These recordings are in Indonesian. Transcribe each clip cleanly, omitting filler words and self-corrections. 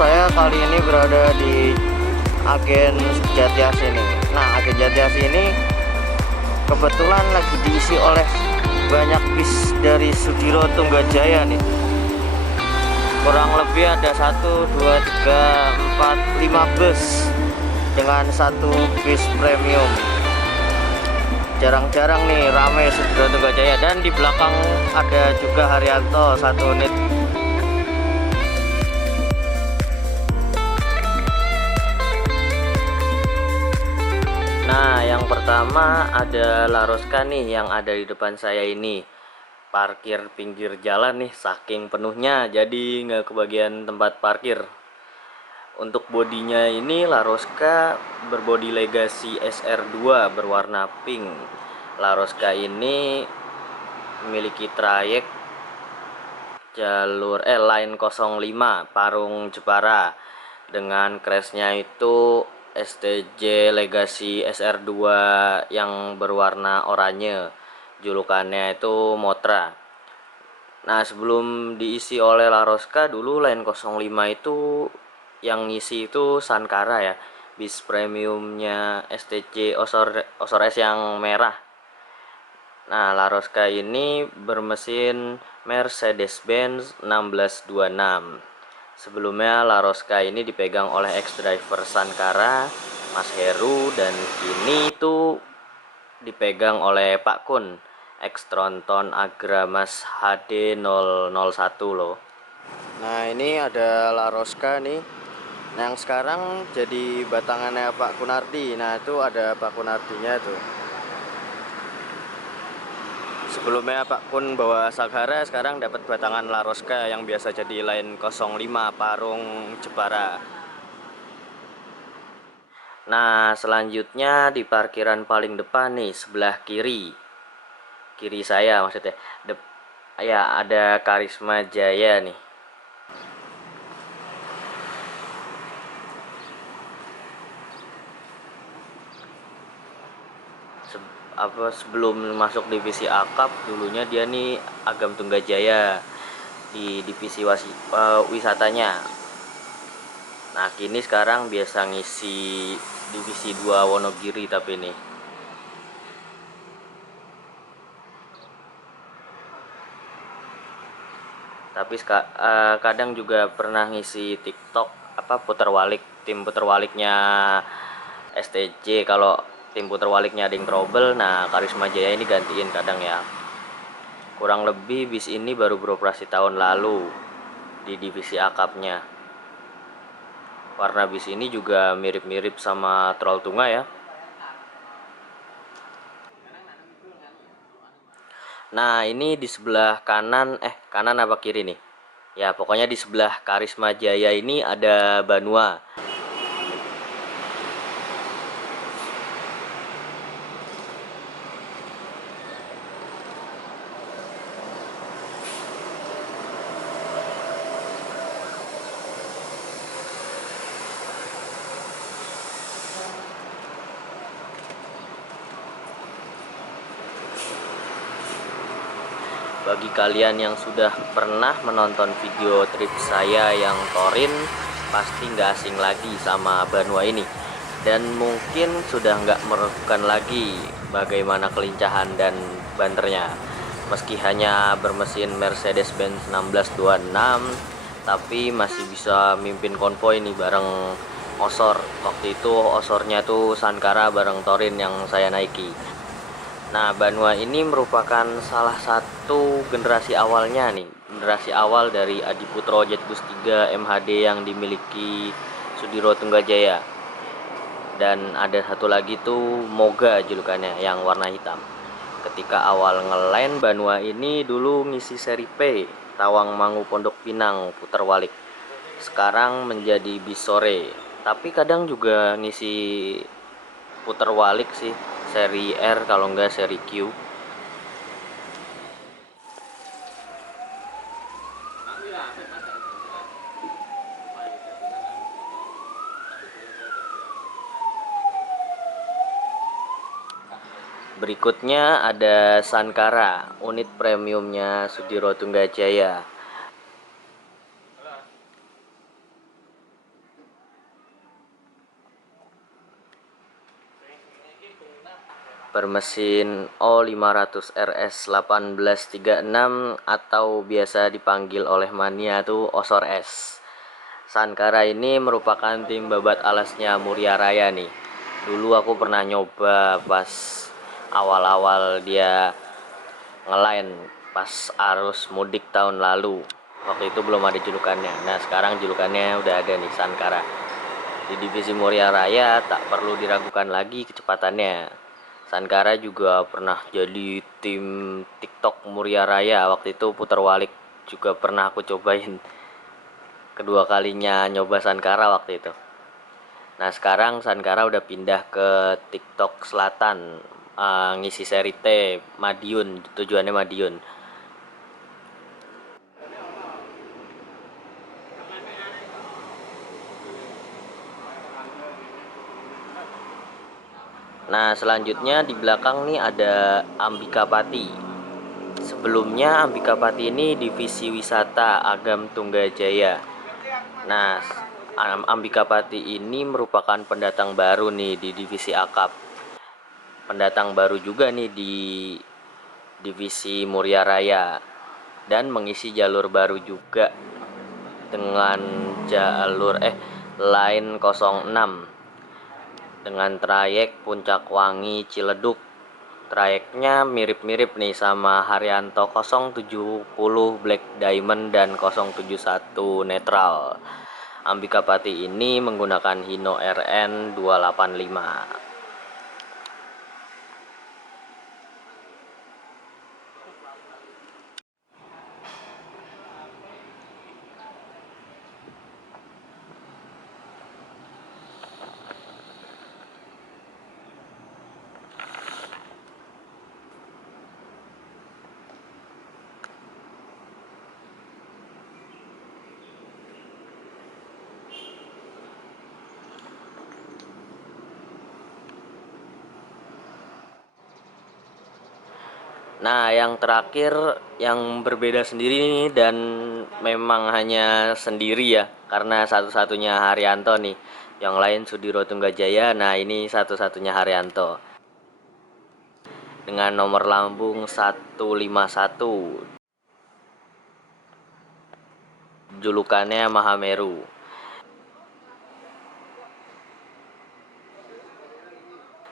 saya kali ini berada di agen Jatiasi ini. Nah, agen Jatiasi ini kebetulan lagi diisi oleh banyak bis dari Sudiro Tunggajaya nih. Kurang lebih ada 1, 2, 3, 4, 5 bus dengan satu bis premium. Jarang-jarang nih rame Sudiro Tunggajaya, dan di belakang ada juga Haryanto 1 unit. Nah, yang pertama ada Laroska nih yang ada di depan saya ini. Parkir pinggir jalan nih, saking penuhnya jadi nggak kebagian tempat parkir. Untuk bodinya ini Laroska berbodi Legacy SR2 berwarna pink. Laroska ini memiliki trayek jalur line 05 Parung Jepara dengan crashnya itu STJ Legacy SR2 yang berwarna oranye, julukannya itu Motra. Nah, sebelum diisi oleh Laroska, dulu line 05 itu yang ngisi itu Sankara ya, bis premiumnya STJ Osor S yang merah. Nah, Laroska ini bermesin Mercedes-Benz 1626. Sebelumnya Laroska ini dipegang oleh ex-driver Sankara, Mas Heru, dan kini itu dipegang oleh Pak Kun, ex-Tronton Agramas HD 001 loh. Nah, ini ada Laroska nih. Nah, yang sekarang jadi batangannya Pak Kunardi. Nah, itu ada Pak Kunardinya tuh. Sebelumnya Pak Kun bawa Sakhara, sekarang dapat batangan Laroska yang biasa jadi line 05 Parung Jepara. Nah, selanjutnya di parkiran paling depan nih, sebelah kiri saya maksudnya, ya ada Karisma Jaya nih. Sebelum masuk divisi akap, dulunya dia nih Agam Tunggajaya di divisi wisatanya. Nah, kini sekarang biasa ngisi divisi 2 Wonogiri tapi nih. Tapi kadang juga pernah ngisi TikTok tim puter waliknya STJ. Kalau tim puter waliknya ada yang trouble, nah Karisma Jaya ini gantiin kadang ya. Kurang lebih bis ini baru beroperasi tahun lalu di divisi akapnya. Warna bis ini juga mirip-mirip sama Troll Tunga ya. Nah, ini di sebelah kanan apa kiri nih? Ya, pokoknya di sebelah Karisma Jaya ini ada Banua. Bagi kalian yang sudah pernah menonton video trip saya yang Torin, pasti nggak asing lagi sama Banua ini. Dan mungkin sudah nggak meragukan lagi bagaimana kelincahan dan banternya. Meski hanya bermesin Mercedes-Benz 1626, tapi masih bisa mimpin konvoy nih bareng Osor. Waktu itu Osornya tuh Sankara bareng Torin yang saya naiki. Nah, Banua ini merupakan salah satu generasi awalnya nih, generasi awal dari Adiputro Jetbus 3 MHD yang dimiliki Sudiro Tunggajaya. Dan ada satu lagi tuh Moga julukannya yang warna hitam. Ketika awal ngeline, Banua ini dulu ngisi seri P, Tawangmangu Pondok Pinang putar walik. Sekarang menjadi bis sore, tapi kadang juga ngisi putar walik sih, seri R kalau enggak seri Q. Berikutnya ada Sankara, unit premiumnya Sudiro Tunggajaya. bermesin O500 RS 1836 atau biasa dipanggil oleh mania tuh Osor S. Sankara ini merupakan tim babat alasnya Muria Raya nih. Dulu aku pernah nyoba pas awal-awal dia ngelain pas arus mudik tahun lalu. Waktu itu belum ada julukannya. Nah, sekarang julukannya udah ada nih, Sankara. Di divisi Muria Raya tak perlu diragukan lagi kecepatannya. Sankara juga pernah jadi tim TikTok Muria Raya. Waktu itu putar walik juga pernah aku cobain. Kedua kalinya nyoba Sankara waktu itu. Nah, sekarang Sankara udah pindah ke TikTok Selatan, ngisi seri T Madiun, tujuannya Madiun. Nah, selanjutnya di belakang nih ada Ambika Pati. Sebelumnya Ambika Pati ini divisi wisata Agam Tunggajaya. Nah, Ambika Pati ini merupakan pendatang baru nih di divisi Akap. Pendatang baru juga nih di divisi Muria Raya dan mengisi jalur baru juga dengan jalur line 06 dengan trayek Puncak Wangi Ciledug. Trayeknya mirip-mirip nih sama Haryanto 070 Black Diamond dan 071 Netral. Ambika Pati ini menggunakan Hino RN 285. Nah, yang terakhir yang berbeda sendiri nih dan memang hanya sendiri ya, karena satu-satunya Haryanto nih. Yang lain Sudiro Tunggajaya. Nah, ini satu-satunya Haryanto. Dengan nomor lambung 151. Julukannya Mahameru.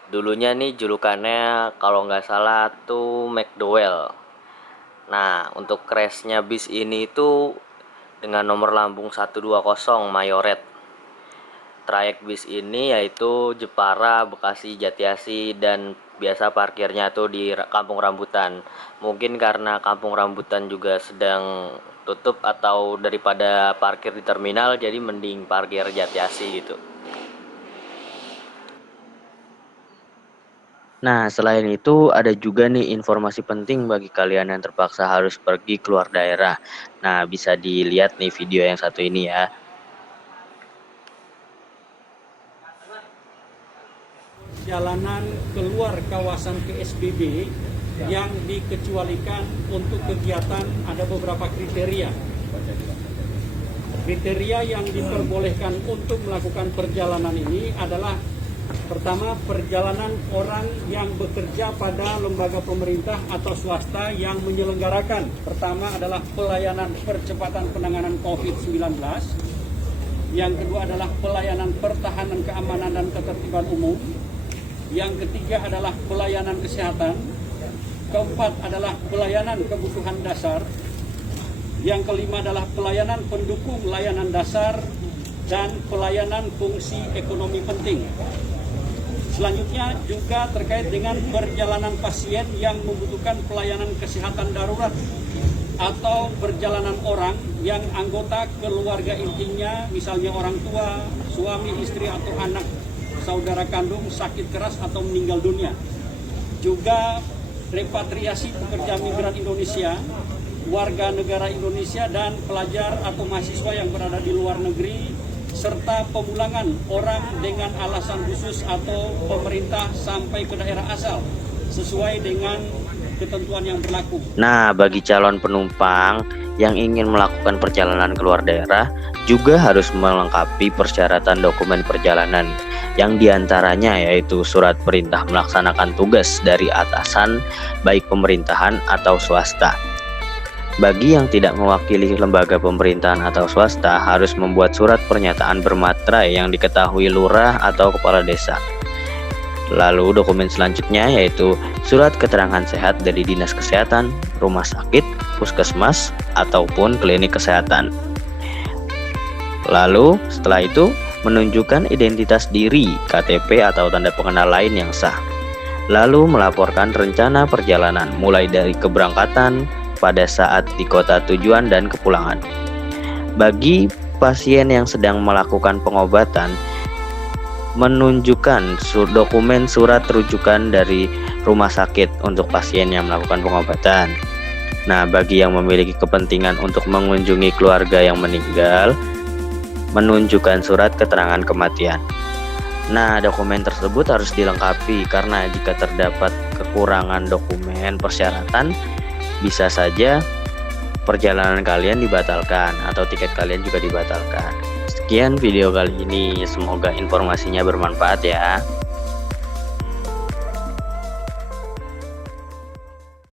Dulunya nih julukannya kalau nggak salah tuh McDowell. Nah, untuk crashnya bis ini tuh dengan nomor lambung 120 Mayoret. Trayek bis ini yaitu Jepara, Bekasi, Jatiasi, dan biasa parkirnya tuh di Kampung Rambutan. Mungkin karena Kampung Rambutan juga sedang tutup atau daripada parkir di terminal, jadi mending parkir Jatiasi gitu. Nah, selain itu ada juga nih informasi penting bagi kalian yang terpaksa harus pergi keluar daerah. Nah, bisa dilihat nih video yang satu ini ya. Jalanan keluar kawasan PSBB yang dikecualikan untuk kegiatan ada beberapa kriteria. Kriteria yang diperbolehkan untuk melakukan perjalanan ini adalah pertama, perjalanan orang yang bekerja pada lembaga pemerintah atau swasta yang menyelenggarakan. Pertama adalah pelayanan percepatan penanganan COVID-19. Yang kedua adalah pelayanan pertahanan keamanan dan ketertiban umum. Yang ketiga adalah pelayanan kesehatan. Keempat adalah pelayanan kebutuhan dasar. Yang kelima adalah pelayanan pendukung layanan dasar dan pelayanan fungsi ekonomi penting. Selanjutnya juga terkait dengan perjalanan pasien yang membutuhkan pelayanan kesehatan darurat atau perjalanan orang yang anggota keluarga intinya, misalnya orang tua, suami, istri, atau anak, saudara kandung sakit keras atau meninggal dunia. Juga repatriasi pekerja migran Indonesia, warga negara Indonesia, dan pelajar atau mahasiswa yang berada di luar negeri, serta pemulangan orang dengan alasan khusus atau pemerintah sampai ke daerah asal sesuai dengan ketentuan yang berlaku. Nah, bagi calon penumpang yang ingin melakukan perjalanan keluar daerah juga harus melengkapi persyaratan dokumen perjalanan, yang diantaranya yaitu surat perintah melaksanakan tugas dari atasan, baik pemerintahan atau swasta. Bagi yang tidak mewakili lembaga pemerintahan atau swasta, harus membuat surat pernyataan bermaterai yang diketahui lurah atau kepala desa. Lalu dokumen selanjutnya yaitu surat keterangan sehat dari dinas kesehatan, rumah sakit, puskesmas, ataupun klinik kesehatan. Lalu setelah itu menunjukkan identitas diri, KTP atau tanda pengenal lain yang sah. Lalu melaporkan rencana perjalanan mulai dari keberangkatan pada saat di kota tujuan dan kepulangan. Bagi pasien yang sedang melakukan pengobatan, menunjukkan dokumen surat rujukan dari rumah sakit untuk pasien yang melakukan pengobatan. Nah, bagi yang memiliki kepentingan untuk mengunjungi keluarga yang meninggal, menunjukkan surat keterangan kematian. Nah, dokumen tersebut harus dilengkapi karena jika terdapat kekurangan dokumen persyaratan, bisa saja perjalanan kalian dibatalkan atau tiket kalian juga dibatalkan. Sekian video kali ini, semoga informasinya bermanfaat ya.